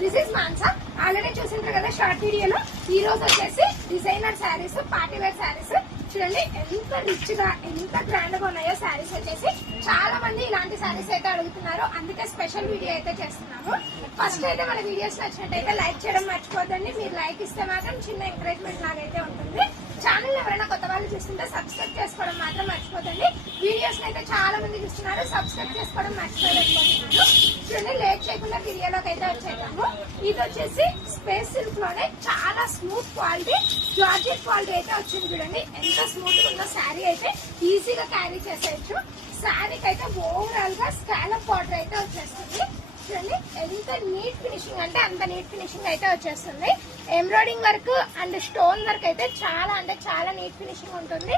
This is Mansa. Already చూసింటారు కదా short వీడియోలో. ఈ రోజు వచ్చేసి designer saris, party wear saris. చూడండి ఎంత రిచ్ గా ఎంత గ్రాండ్ గా ఉన్నాయో శారీస్ వచ్చేసి. చాలా మంది ఇలాంటి శారీస్ అయితే అడుగుతున్నారు, అందుకే స్పెషల్ వీడియో అయితే చేస్తున్నాము. ఫస్ట్ అయితే మన వీడియోస్ నచ్చినట్టయితే లైక్ చేయడం మర్చిపోద్దండి. మీరు లైక్ ఇస్తే మాత్రం చిన్న ఎంకరేజ్మెంట్ లాగైతే ఉంటుంది. ఛానల్ ఎవరైనా కొత్త వాళ్ళు చూస్తుంటే సబ్స్క్రైబ్ చేసుకోవడం మాత్రం మర్చిపోదండి. వీడియోస్ అయితే చాలా మంది చూస్తున్నారు, సబ్స్క్రైబ్ చేసుకోవడం మర్చిపోలేకపోతున్నారు. చూడండి లేట్ చేయకుండా వీడియోలోకి అయితే వచ్చేద్దాము. ఇది వచ్చేసి స్పేస్ సిల్క్ లోనే చాలా స్మూత్ క్వాలిటీ, జార్జెట్ క్వాలిటీ అయితే వచ్చింది. చూడండి ఎంత స్మూత్ ఉందో. శారీ అయితే ఈజీగా క్యారీ చేసేయచ్చు. శారీకి అయితే ఓవరాల్ గా స్కాలప్ బార్డర్ అయితే వచ్చేస్తుంది. చూడండి ఎంత నీట్ ఫినిషింగ్ అంటే అంత నీట్ ఫినిషింగ్ అయితే వచ్చేస్తుంది. Embroidering work and stone work అయితే చాలా అంటే చాలా నీట్ ఫినిషింగ్ ఉంటుంది.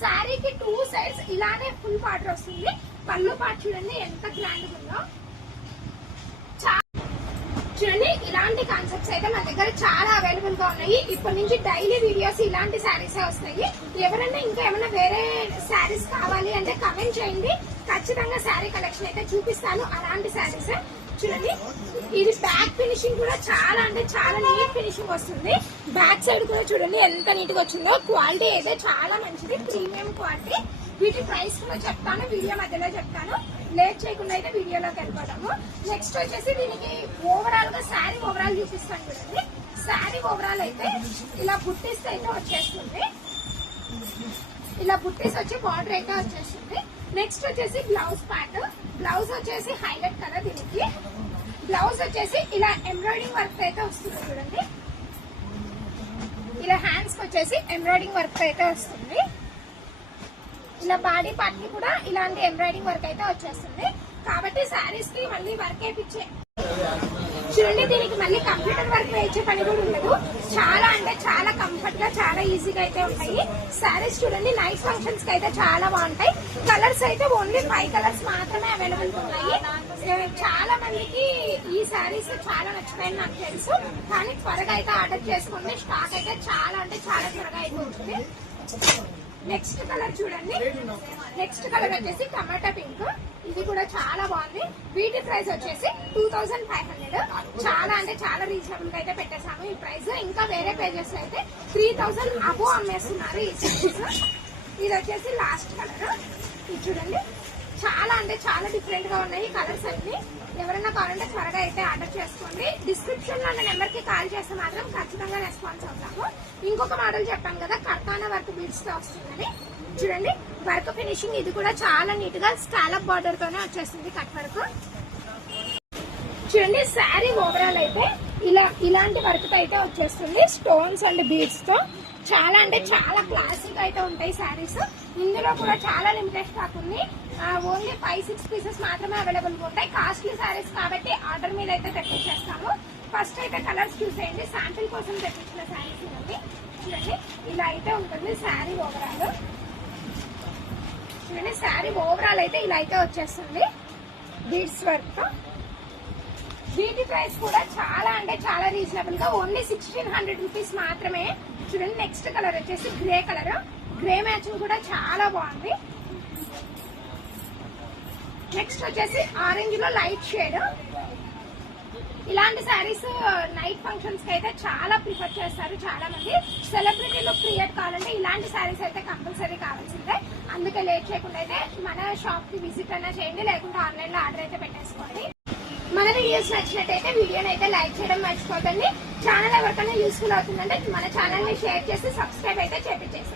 శారీకి 2 సైడ్స్ ఇలానే ఫుల్ బార్డర్ వస్తుంది. పళ్ళు పార్ట్ చూడండి ఎంత గ్రాండ్ ఉందో. చూడండి ఇలాంటి కాన్సెప్ట్స్ అయితే మన దగ్గర చాలా అవైలబుల్ గా ఉన్నాయి. ఇప్పటి నుంచి డైలీ వీడియోస్ ఇలాంటి శారీస్ వస్తాయి. ఎవరైనా ఇంకా ఏమైనా వేరే శారీస్ కావాలి అంటే కమెంట్ చేయండి, ఖచ్చితంగా శారీ కలెక్షన్ అయితే చూపిస్తాను. అలాంటి శారీస్ చూడండి. ఇది బ్యాక్ ఫినిషింగ్ కూడా చాలా అంటే చాలా నీట్ ఫినిషింగ్ వస్తుంది. బ్యాక్ సైడ్ కూడా చూడండి ఎంత నీట్ గా వచ్చిందో. క్వాలిటీ అయితే చాలా మంచిది, ప్రీమియం క్వాలిటీ. వీటి ప్రైస్ కూడా చెప్తాను, వీడియో మధ్యలో చెప్తాను. లేట్ చేయకుండా అయితే వీడియోలోకి వెళ్ళిపోతాము. నెక్స్ట్ వచ్చేసి దీనికి ఓవరాల్ గా శారీ ఓవరాల్ చూపిస్తాను. చూడండి శారీ ఓవరాల్ అయితే ఇలా బుట్టీస్ అయితే వచ్చేస్తుంది. ఇలా బుట్టీస్ వచ్చి బార్డర్ అయితే వచ్చేస్తుంది. నెక్స్ట్ వచ్చేసి బ్లౌజ్ పార్ట్. బ్లౌజ్ వచ్చేసి హైలైట్ కలర్. దీనికి బ్లౌజ్ వచ్చేసి ఇలా ఎంబ్రాయిడింగ్ వర్క్ అయితే వస్తుంది. చూడండి ఇలా హ్యాండ్స్ వచ్చేసి ఎంబ్రాయిడింగ్ వర్క్ అయితే వస్తుంది. ఇలా బాడీ పార్ట్ కి కూడా ఇలాంటి ఎంబ్రాయిడింగ్ వర్క్ అయితే వచ్చేస్తుంది. కాబట్టి శారీస్ కి మళ్ళీ వర్క్ వేయించే చూడండి. దీనికి మళ్ళీ కంప్యూటర్ వర్క్ వేయించే పని కూడా ఉండదు. చాలా అంటే చాలా కంఫర్ట్ గా చాలా ఈజీగా అయితే ఉంటాయి శారీస్. చూడండి నైట్ ఫంక్షన్స్ కి అయితే చాలా బాగుంటాయి. కలర్స్ అయితే ఓన్లీ 5 కలర్స్ మాత్రమే అవైలబుల్ ఉన్నాయి. చాలా మందికి ఈ శారీస్ చాలా నచ్చుతాయని నాకు తెలుసు, కానీ త్వరగా అయితే ఆర్డర్ చేసుకోండి. స్టాక్ అయితే చాలా అంటే చాలా త్వరగా అయితే ఉంటుంది. నెక్స్ట్ కలర్ చూడండి. నెక్స్ట్ కలర్ వచ్చేసి టమాటా పింక్. ఇది కూడా చాలా బాగుంది. వీటి ప్రైస్ వచ్చేసి 2500. చాలా అంటే చాలా రీజనబుల్ గా అయితే పెట్టేసాము ఈ ప్రైస్. ఇంకా వేరే పేజెస్ అయితే 3000 అబో అమ్మేస్తున్నారు ఈ సారీస్. ఇది వచ్చేసి లాస్ట్ కలర్. ఇది చూడండి చాలా అంటే చాలా డిఫరెంట్ గా ఉన్నాయి కలర్స్ అన్ని. ఎవరైనా కావాలంటే త్వరగా అయితే ఆర్డర్ చేసుకోండి. డిస్క్రిప్షన్ లో నెంబర్ కి కాల్ చేస్తే మాత్రం ఖచ్చితంగా రెస్పాన్స్ అవుతాము. ఇంకొక మోడల్ చెప్పాను కదా, కర్తానా వర్క్ బీడ్స్ తో వస్తుందని. చూడండి వర్క్ ఫినిషింగ్ ఇది కూడా చాలా నీట్ గా స్కాలప్ బార్డర్ తోనే వచ్చేస్తుంది కట్ వర్క్. చూడండి శారీ ఓవరాల్ అయితే ఇలాంటి వర్క్ తో అయితే వచ్చేస్తుంది. స్టోన్స్ అండ్ బీడ్స్ తో చాలా అంటే చాలా క్లాసిక్ అయితే ఉంటాయి శారీస్. ఇందులో కూడా చాలా లిమిటెడ్ స్టాక్ ఉంది. ఓన్లీ 5-6 పీసెస్ మాత్రమే అవైలబుల్ గా ఉంటాయి. కాస్ట్లీ శారీస్ కాబట్టి ఆర్డర్ మీద అయితే తెప్పించేస్తాము. ఫస్ట్ అయితే కలర్స్ చూసేయండి. శాంపిల్ కోసం తెప్పించిన శారీస్ ఇవన్నీ. చూడండి ఇలా అయితే ఉంటుంది శారీ ఓవరాల్. చూడండి శారీ ఓవరాల్ అయితే ఇలా అయితే వచ్చేస్తుంది బీడ్స్ వర్క్ తో. వీటి ప్రైస్ కూడా చాలా అంటే చాలా రీజనబుల్ గా ఓన్లీ 1600 రూపీస్ మాత్రమే. చూడండి నెక్స్ట్ కలర్ వచ్చేసి గ్రే కలర్. గ్రే మ్యాచింగ్ కూడా చాలా బాగుంది. నెక్స్ట్ వచ్చేసి ఆరెంజ్ లో లైట్ షేడ్. ఇలాంటి శారీస్ నైట్ ఫంక్షన్స్ కి అయితే చాలా ప్రిఫర్ చేస్తారు చాలా మంది. సెలబ్రిటీ లుక్ క్రియేట్ కావాలంటే ఇలాంటి శారీస్ అయితే కంపల్సరీ కావాల్సిందే. అందుకే లేట్ చేయకుండా అయితే మన షాప్ కి విజిట్ అయినా చేయండి, లేకుంటే ఆన్లైన్ లో ఆర్డర్ అయితే పెట్టేసుకోండి. మన వీడియోస్ నచ్చినట్టయితే వీడియోని అయితే లైక్ చేయడం మర్చిపోకండి. ఛానల్ ఎవరికైనా యూస్ఫుల్ అవుతుందంటే మన ఛానల్ ని షేర్ చేసి సబ్స్క్రైబ్ అయితే చేపించేసి